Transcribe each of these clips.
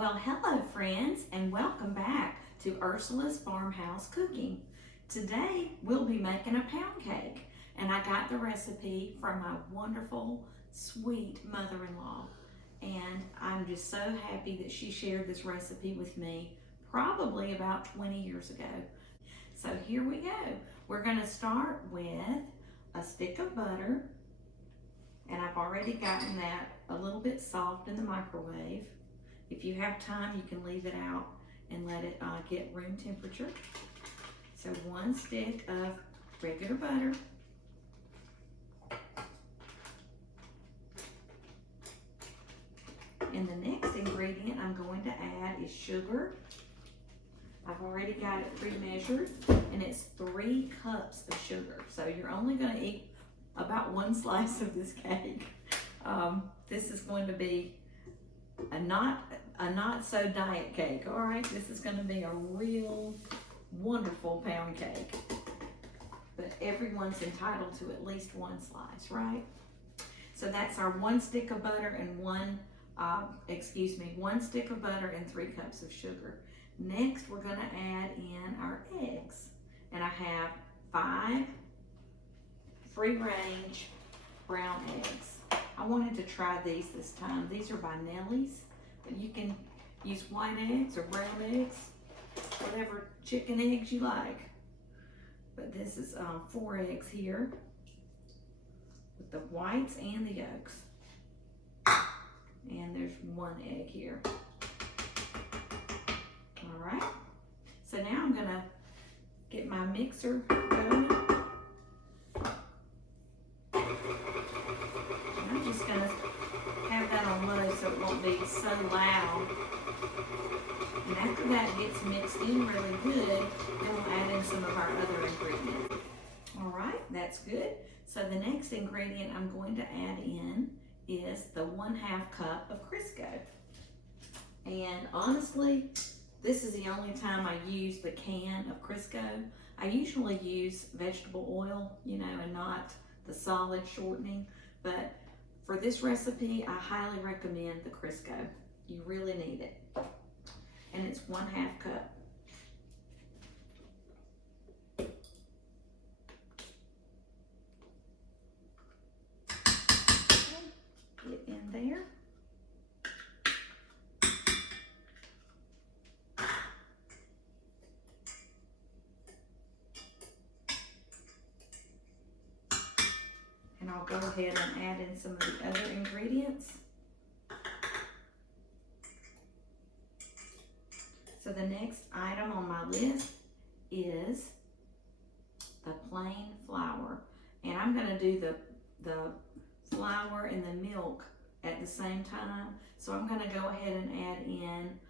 Well, hello friends, and welcome back to Ursula's Farmhouse Cooking. Today we'll be making a pound cake, and I got the recipe from my wonderful, sweet mother-in-law. And I'm just so happy that she shared this recipe with me probably about 20 years ago. So here we go. We're gonna start with a stick of butter, and I've already gotten that a little bit soft in the microwave. If you have time, you can leave it out and let it get room temperature. So 1 stick of regular butter. And the next ingredient I'm going to add is sugar. I've already got it pre-measured, and it's 3 cups of sugar. So you're only going to eat about 1 slice of this cake. This is going to be a not so diet cake. All right, this is going to be a real wonderful pound cake, but everyone's entitled to at least 1 slice, right? So that's our 1 stick of butter and 1 stick of butter and 3 cups of sugar. Next, we're going to add in our eggs, and I have 5 free-range brown eggs. I wanted to try these this time. These are by Nellie's, but you can use white eggs or brown eggs, whatever chicken eggs you like. But this is 4 eggs here with the whites and the yolks. And there's 1 egg here. All right, so now I'm gonna get my mixer going. I'm just gonna have that on low so it won't be so loud. And after that gets mixed in really good, then we'll add in some of our other ingredients. All right, that's good. So the next ingredient I'm going to add in is the 1/2 cup of Crisco. And honestly, this is the only time I use the can of Crisco. I usually use vegetable oil, and not the solid shortening. But for this recipe, I highly recommend the Crisco. You really need it. And it's 1/2 cup. Get in there. And I'll go ahead and add in some of the other ingredients. So the next item on my list is the plain flour. And I'm gonna do the flour and the milk at the same time. So I'm gonna go ahead and add in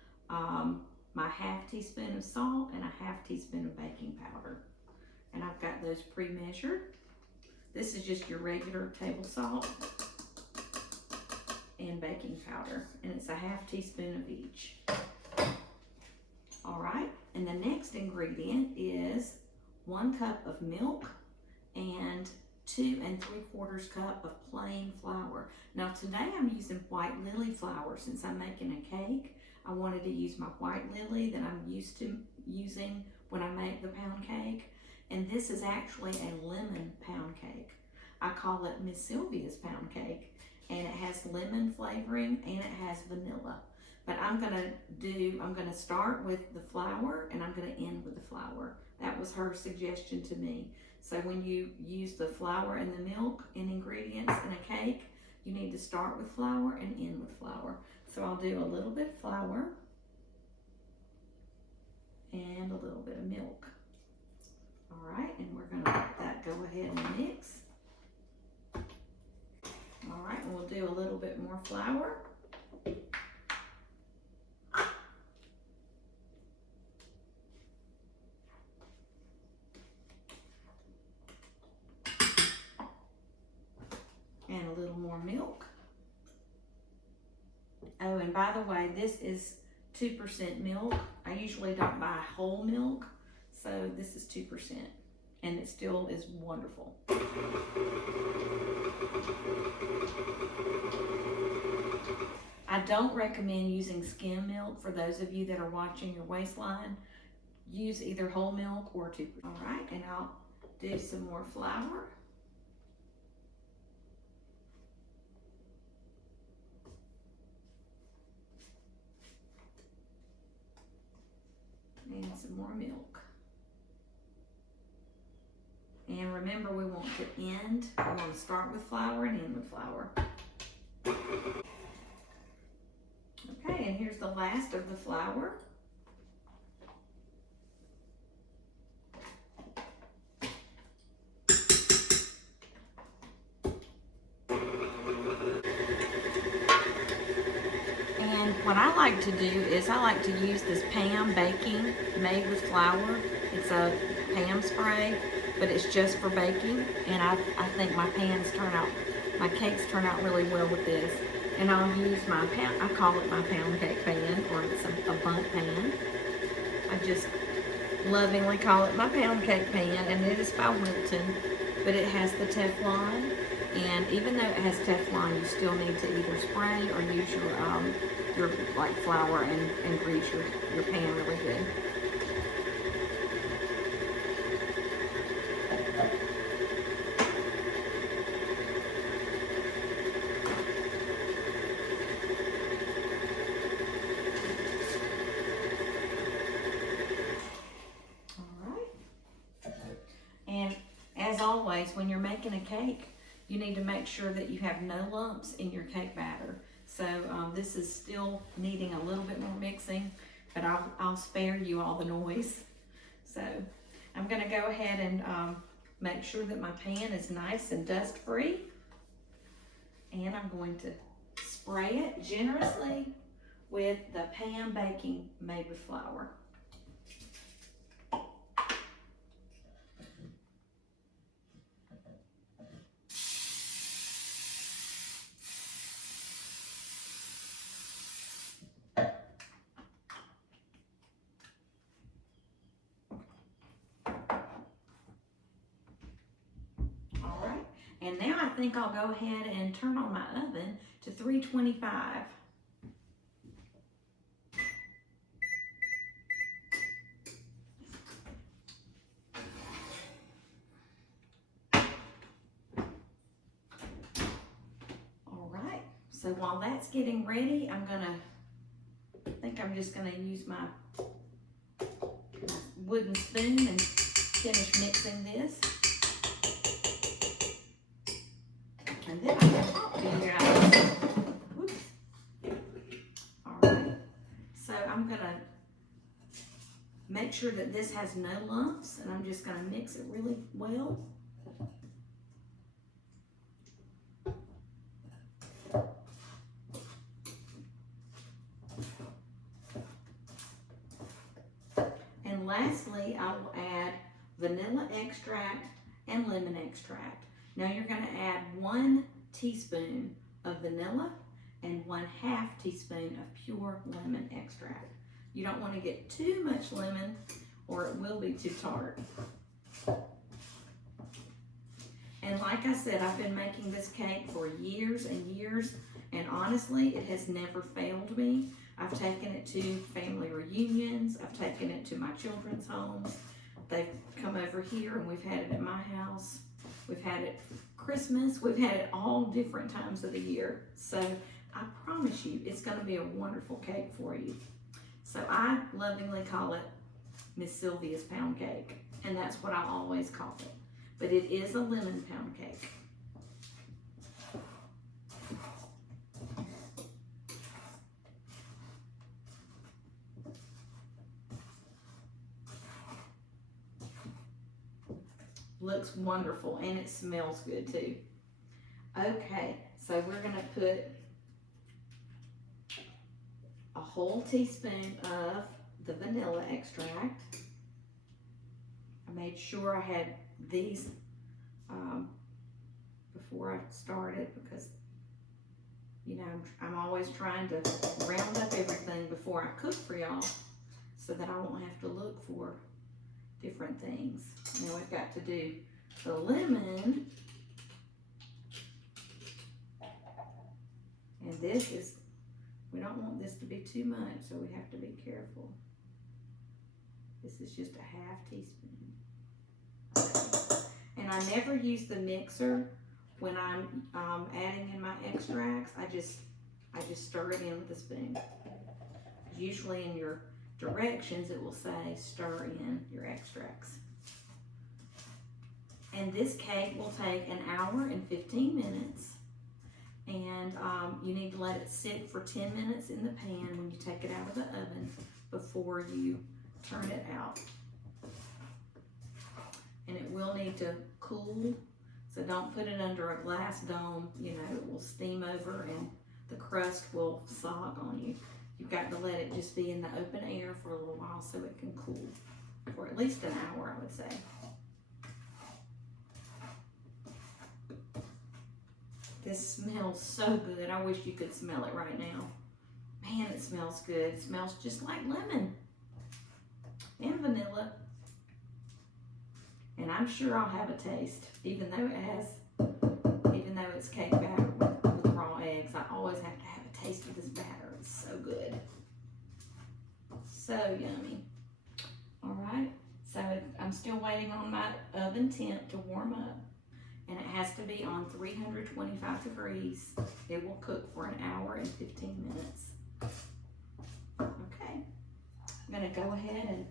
my 1/2 teaspoon of salt and a 1/2 teaspoon of baking powder. And I've got those pre-measured. This is just your regular table salt and baking powder, and it's a 1/2 teaspoon of each. All right, and the next ingredient is 1 cup of milk and 2 3/4 cup of plain flour. Now today I'm using white lily flour. Since I'm making a cake, I wanted to use my white lily that I'm used to using when I make the pound cake. And this is actually a lemon pound cake. I call it Miss Sylvia's pound cake, and it has lemon flavoring and it has vanilla. But I'm gonna start with the flour and I'm gonna end with the flour. That was her suggestion to me. So when you use the flour and the milk in ingredients in a cake, you need to start with flour and end with flour. So I'll do a little bit of flour and a little bit of milk. All right, and we're gonna let that go ahead and mix. All right, and we'll do a little bit more flour. And a little more milk. Oh, and by the way, this is 2% milk. I usually don't buy whole milk, so this is 2%, and it still is wonderful. I don't recommend using skim milk for those of you that are watching your waistline. Use either whole milk or 2%. All right, and I'll do some more flour. And some more milk. And remember, we want to end. We want to start with flour and end with flour. Okay, and here's the last of the flour. And what I like to do is I like to use this Pam baking made with flour. It's a Pam spray, but it's just for baking. And I think my cakes turn out really well with this. And I'll use my I call it my pound cake pan, or it's a Bundt pan. I just lovingly call it my pound cake pan, and it is by Wilton, but it has the Teflon. And even though it has Teflon, you still need to either spray or use your like flour and grease your pan really good. And as always, when you're making a cake, you need to make sure that you have no lumps in your cake batter. So this is still needing a little bit more mixing, but I'll spare you all the noise. So I'm gonna go ahead and make sure that my pan is nice and dust free. And I'm going to spray it generously with the Pam baking made with flour. And now I think I'll go ahead and turn on my oven to 325. All right, so while that's getting ready, I think I'm just gonna use my wooden spoon and finish mixing this. And then I can talk to you guys. Whoops. All right. So I'm gonna make sure that this has no lumps, and I'm just gonna mix it really well. And lastly, I will add vanilla extract and lemon extract. Now you're going to add 1 teaspoon of vanilla and 1/2 teaspoon of pure lemon extract. You don't want to get too much lemon or it will be too tart. And like I said, I've been making this cake for years and years, and honestly, it has never failed me. I've taken it to family reunions. I've taken it to my children's homes. They've come over here and we've had it at my house. We've had it Christmas. We've had it all different times of the year. So I promise you, it's going to be a wonderful cake for you. So I lovingly call it Miss Sylvia's pound cake. And that's what I always call it. But it is a lemon pound cake. Looks wonderful, and it smells good too. Okay, so we're gonna put a whole teaspoon of the vanilla extract. I made sure I had these before I started, because you know I'm always trying to round up everything before I cook for y'all, so that I won't have to look for different things. Now we've got to do the lemon, and this is be too much, so we have to be careful. This is just a half teaspoon. Okay. And I never use the mixer when I'm adding in my extracts. I just stir it in with a spoon. Usually in your directions it will say stir in your extracts. And this cake will take an hour and 15 minutes. And you need to let it sit for 10 minutes in the pan when you take it out of the oven before you turn it out. And it will need to cool, so don't put it under a glass dome. You know, it will steam over and the crust will sog on you. You've got to let it just be in the open air for a little while so it can cool for at least an hour, I would say. This smells so good. I wish you could smell it right now. Man, it smells good. It smells just like lemon and vanilla. And I'm sure I'll have a taste, even though it's cake batter with raw eggs. I always have to have a taste of this batter. It's so good. So yummy. All right, so I'm still waiting on my oven temp to warm up. And it has to be on 325 degrees. It will cook for an hour and 15 minutes. Okay, I'm gonna go ahead and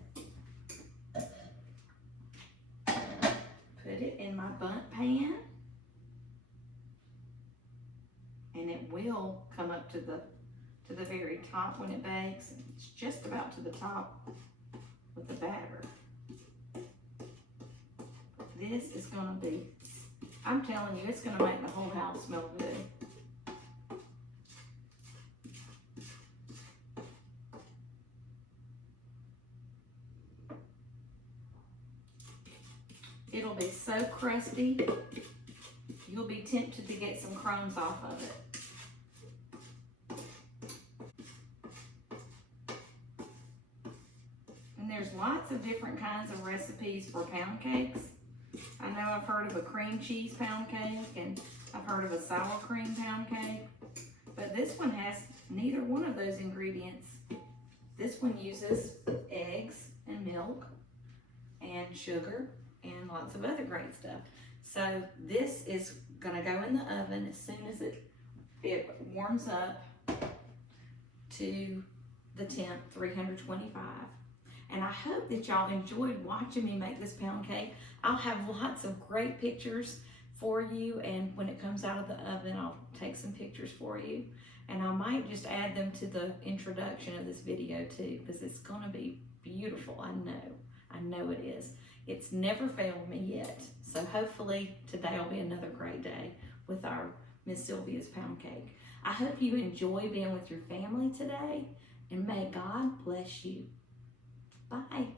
put it in my Bundt pan. And it will come up to the very top when it bakes. It's just about to the top with the batter. This is gonna be, I'm telling you, it's gonna make the whole house smell good. It'll be so crusty, you'll be tempted to get some crumbs off of it. And there's lots of different kinds of recipes for pound cakes. I know I've heard of a cream cheese pound cake, and I've heard of a sour cream pound cake, but this one has neither one of those ingredients. This one uses eggs and milk and sugar and lots of other great stuff. So this is gonna go in the oven as soon as it warms up to the temp, 325. And I hope that y'all enjoyed watching me make this pound cake. I'll have lots of great pictures for you, and when it comes out of the oven, I'll take some pictures for you. And I might just add them to the introduction of this video too, because it's gonna be beautiful, I know it is. It's never failed me yet. So hopefully today will be another great day with our Miss Sylvia's pound cake. I hope you enjoy being with your family today, and may God bless you. Bye.